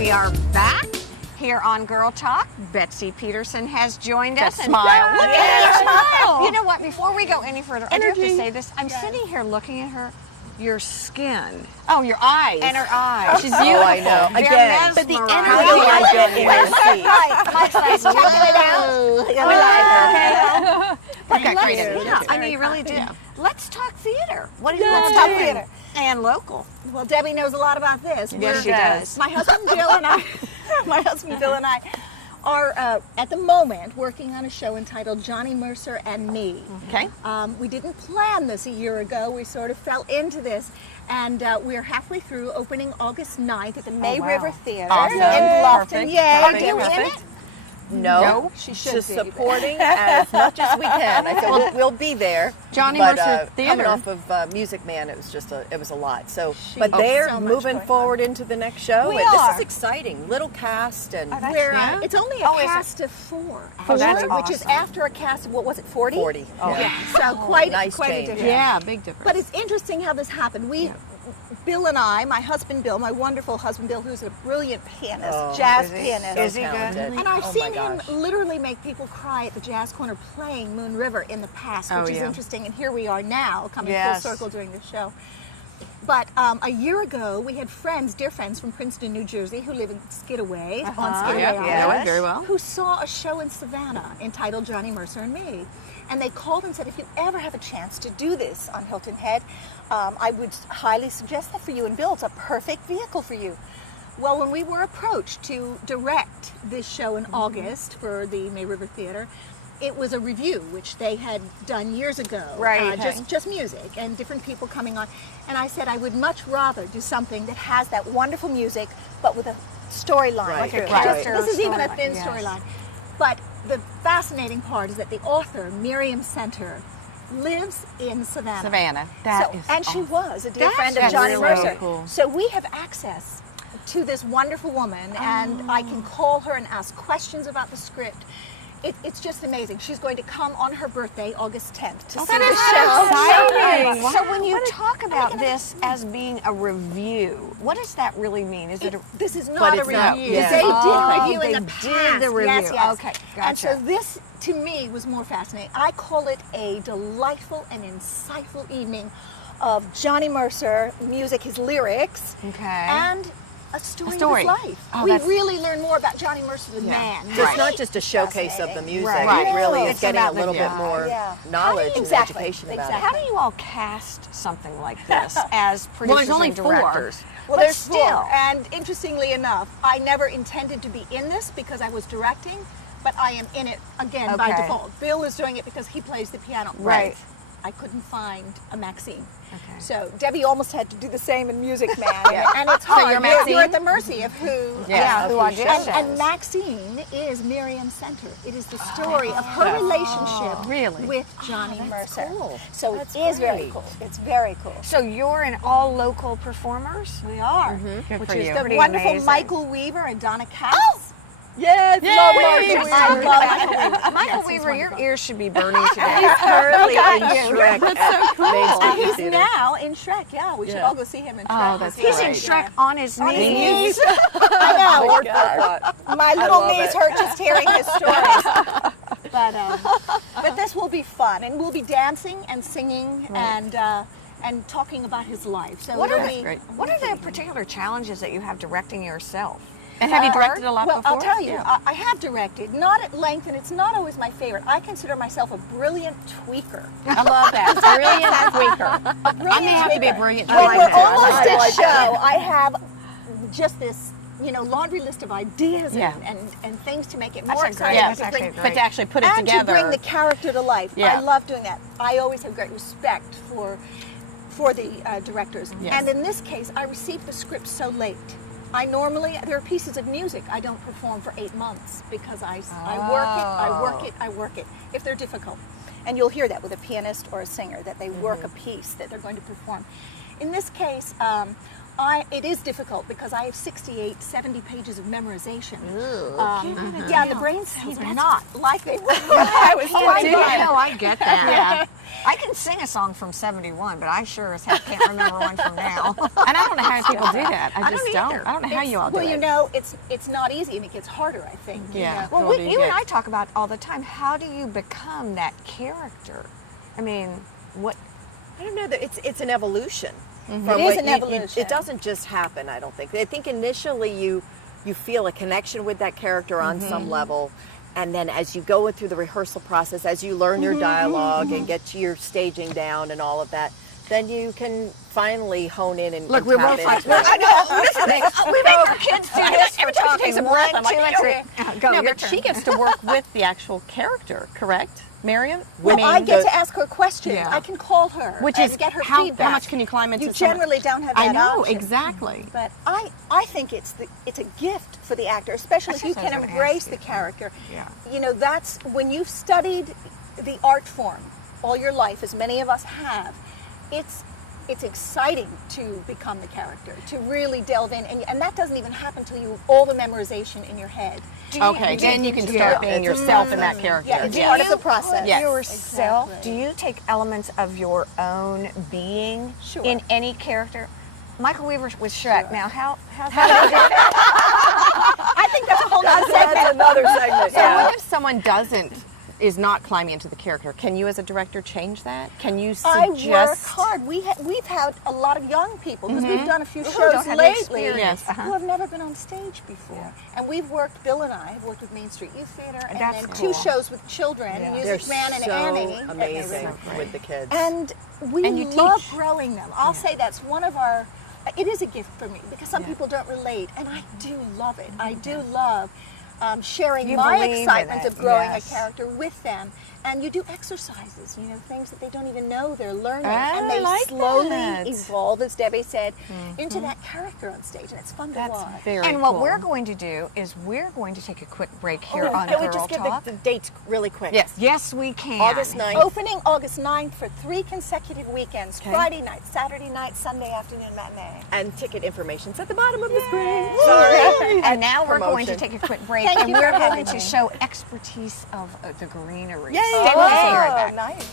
We are back here on Girl Talk. Betsy Peterson has joined us. Smile. Look at her smile. You know what? Before we go any further, I do have to say this. I'm Yes. sitting here looking at her. Your skin Oh, your eyes. and her eyes. She's beautiful. Oh, I know. They're Again, But the mesmerizing. energy how do I get in this seat? Mike's like checking it out. But got great energy. yeah, I mean, you really did. Let's talk theater. What do you Let's want talk to do? theater. And local. Well, Debbie knows a lot about this. Yes, she does. My husband Bill and I, are at the moment working on a show entitled Johnny Mercer and Me. Okay. We didn't plan this a year ago. We sort of fell into this. And we're halfway through, opening August 9th at the May wow. River Theater Awesome. in Bluffton. Perfect. Yay! Perfect. Are you in it? No, She should just be. supporting as much as we can. I said we'll be there. Johnny but, Mercer coming Theater. off of Music Man, it was just it was a lot. So, She- but Oh, they're so much moving going on. forward into the next show. We and this are. is exciting. Little cast and We're, Yeah? it's only a Oh, is it? cast of four. that's which is awesome. after a cast of, what was it, 40? 40. Oh. Yeah. So quite, nice quite a change. difference. Yeah, big difference. But it's interesting how this happened. Bill and I, my husband Bill, my wonderful husband Bill, who's a brilliant pianist, Oh, jazz is he? pianist. Is he good? talented. And I've Oh, seen my him gosh. literally make people cry at the Jazz Corner playing Moon River in the past, Oh, which is yeah. interesting. And here we are now, coming Yes. full circle doing this show. But a year ago, we had friends, dear friends from Princeton, New Jersey, who live in Skidaway, on Skidaway Yeah, Island, I know it very well. who saw a show in Savannah entitled Johnny Mercer and Me. And they called and said, if you ever have a chance to do this on Hilton Head, I would highly suggest that for you. And Bill, it's a perfect vehicle for you. Well, when we were approached to direct this show in August for the May River Theater, it was a review, which they had done years ago. Right. Just music and different people coming on. And I said I would much rather do something that has that wonderful music, but with a storyline. Right. through it. Right. Just- This is even a Storyline, thin yes. storyline. But the fascinating part is that the author, Miriam Center, lives in Savannah. Savannah. And she was a dear That's friend of Johnny really Mercer. cool. So we have access to this wonderful woman, and I can call her and ask questions about the script. It's just amazing. She's going to come on her birthday, August 10th, to see the show. Exciting. So when you talk about this as being a review, what does that really mean? Is it a This is But not a it's not, review. yeah. They did Oh, a review in they the did past. the review. Yes, yes. Okay, And so gotcha. this, to me, was more fascinating. I call it a delightful and insightful evening of Johnny Mercer, music, his lyrics, Okay. and a story, story. of his life. Oh, We that's- really learn more about Johnny Mercer, the Yeah. man. So it's not just a showcase of the music. Right. It really No. is getting a It's about little the bit guy. more Yeah. knowledge Exactly. and education about Exactly. How do you all cast something like this as Well, producers there's only and four. directors? Well, But there's still. four. And interestingly enough, I never intended to be in this because I was directing, but I am in it again by Okay. default. Bill is doing it because he plays the piano. Right. I couldn't find a Maxine. Okay. So Debbie almost had to do the same in Music Man. Yeah. And it's hard. you're Maxine? You're at the mercy of who. Yeah, who auditions. And Maxine is Miriam Center. It is the story of her relationship Really? with Johnny Mercer. cool. So That's it is very great. cool. It's very cool. So you're an all local performers? We are. Good Which for is you. the Pretty wonderful amazing. Michael Weaver and Donna Katz. Yes, Yay! love Yay! Marjorie. I love Michael Weaver. Michael Yes, he's Weaver, your wonderful. ears should be burning today. He's currently in at you. Shrek at Main Street And he's Theater. now in Shrek. Yeah, we should Yeah. all go see him in Shrek. Oh, that's He's in great. Shrek on his On his knees. knees. I know. Lord forgot. My little love knees it. hurt just hearing his stories. But this will be fun, and we'll be dancing and singing and talking about his life. So What it'll are, be. great. what are the particular challenges that you have directing yourself? And have you directed a lot Well, before? I'll tell you, I have directed, not at length, and it's not always my favorite. I consider myself a brilliant tweaker. I love that. Brilliant tweaker. I may have to be a tweaker. brilliant When tweaker. we're almost I at like show, that. I have just this, laundry list of ideas Yeah. and things to make it That's more a great- exciting. Yeah, that's actually bring- great. but to actually put it and together. to bring the character to life. Yeah. I love doing that. I always have great respect for the directors. Yes. And in this case, I received the script so late. There are pieces of music I don't perform for 8 months because I work it, if they're difficult. And you'll hear that with a pianist or a singer, that they work a piece that they're going to perform. In this case, it is difficult because I have 68, 70 pages of memorization. Mm-hmm. Yeah, and the brain cells are not like they were. I was No, I get that. I can sing a song from 71, but I sure as heck can't remember one from now. And I don't know how people do that. I just don't don't. either. I don't know how you all do Well, it. you know, it's not easy, and it gets harder, I think. Yeah. Well, Well, do you you and get- I talk about all the time. How do you become that character? I mean, what? I don't know that it's an evolution. It is an evolution. It doesn't just happen. I don't think. I think initially you feel a connection with that character on some level, and then as you go through the rehearsal process, as you learn your dialogue and get your staging down and all of that, then you can finally hone in and Look, and we're tap both into like- it. I know. We make our kids do this for talking. a breath, One, I'm like, two, and three. Go, No, your but turn. she gets to work with the actual character, correct, Miriam? Well, I get to ask her questions. Yeah. I can call her Which and is get her how feedback. much can you climb into? You someone- generally don't have that I know option. exactly. But I think it's a gift for the actor, especially if you That's what can I was gonna embrace ask the you. character. Yeah. You know, that's when you've studied the art form all your life, as many of us have. It's exciting to become the character, to really delve in, and that doesn't even happen until you have all the memorization in your head. Okay, then you can start being yourself in that character. Yeah, it's Do part of you the process. Yes. yourself? Exactly. Do you take elements of your own being Sure. in any character? Michael Weaver with Shrek. Sure. Now, how I think that's a whole other segment. That's another segment. So Yeah. what if someone is not climbing into the character? Can you as a director change that? Can you suggest? I work hard. We've had a lot of young people because we've done a few don't shows have the lately experience. Yes. who have never been on stage before. And we've worked. Bill and I have worked with Main Street Youth Theater, and That's then cool. 2 shows with children, Yeah. They're Music Man and so Annie. amazing So with the kids. And we And you love teach. growing them. I'll say that's one of our. It is a gift for me because some people don't relate, and I do love it. I do love sharing You my believe in excitement it, of growing yes. a character with them. And you do exercises, you know, things that they don't even know they're learning. I And they like slowly that. evolve, as Debbie said, into that character on stage. And it's fun to That's watch. very And what cool. we're going to do is we're going to take a quick break here on Can we Girl just give Talk. the dates really quick? Yes. Yes, we can. August 9th. Opening August 9th for 3 consecutive weekends. Friday night, Saturday night, Sunday afternoon matinee. And ticket information's at the bottom of the screen. Sorry. And now we're going to Promotion. take a quick break, Thank and you we're for going having to me. show expertise of the greenery. Yay! Stay with us, we'll be right back. Nice.